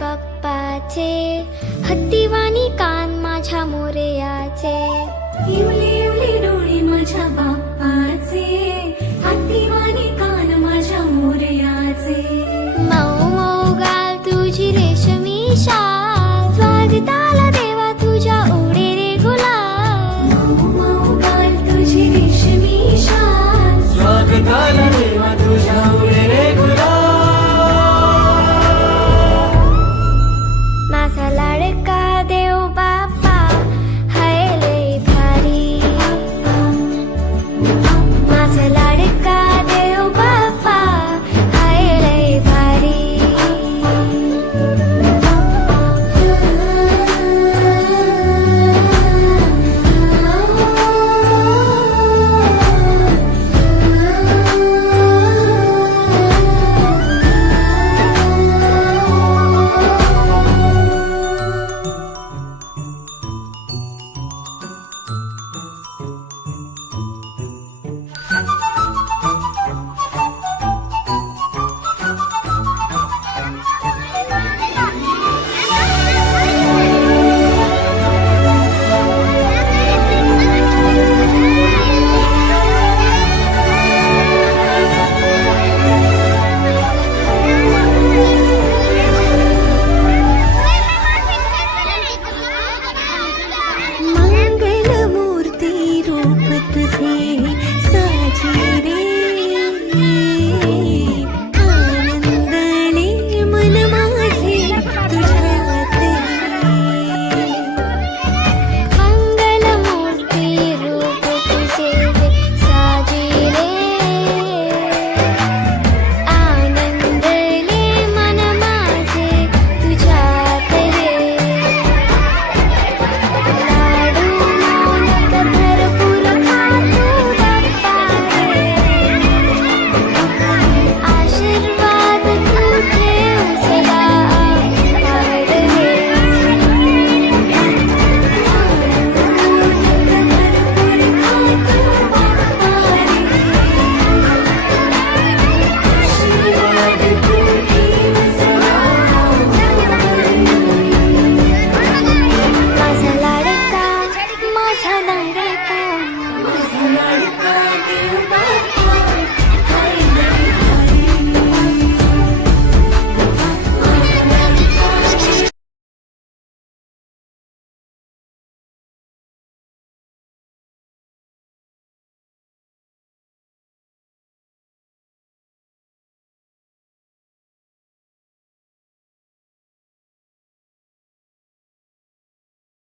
बाप्पाचे, हत्तीवाणी कान माझ्या मोरयाचे, इवले इवले डोळे माझ्या बाप्पाचे, हत्तीवाणी कान माझ्या मोरयाचे, मऊ मऊ गाल तुझी रेशमी शाल, स्वागताला देवा तुझ्या उडे रे गुलाल. मऊ मऊ गाल तुझी रेशमी शाल, स्वागताला देवा तुझ्या उडे रे गुलाल. माझा लाडका देव बाप्पा हाय लय भारी, माझा लाडका देव बाप्पा हाय लय भारी. मंगलमूर्ती रूप तुझे साजे रे, आनंदले मन माझे तुझ्यात रे. मंगलमूर्ती रूप तुझे साजिले, आनंदले मन माझे तुझ्यात रे. लाडू मोदक भरपूर खातो बाप्पा रे, आशीर्वाद तू ठेव सदा आमच्यावर रे. माझा लाडका, माझा लाडका, माझा लाडका देव बाप्पा.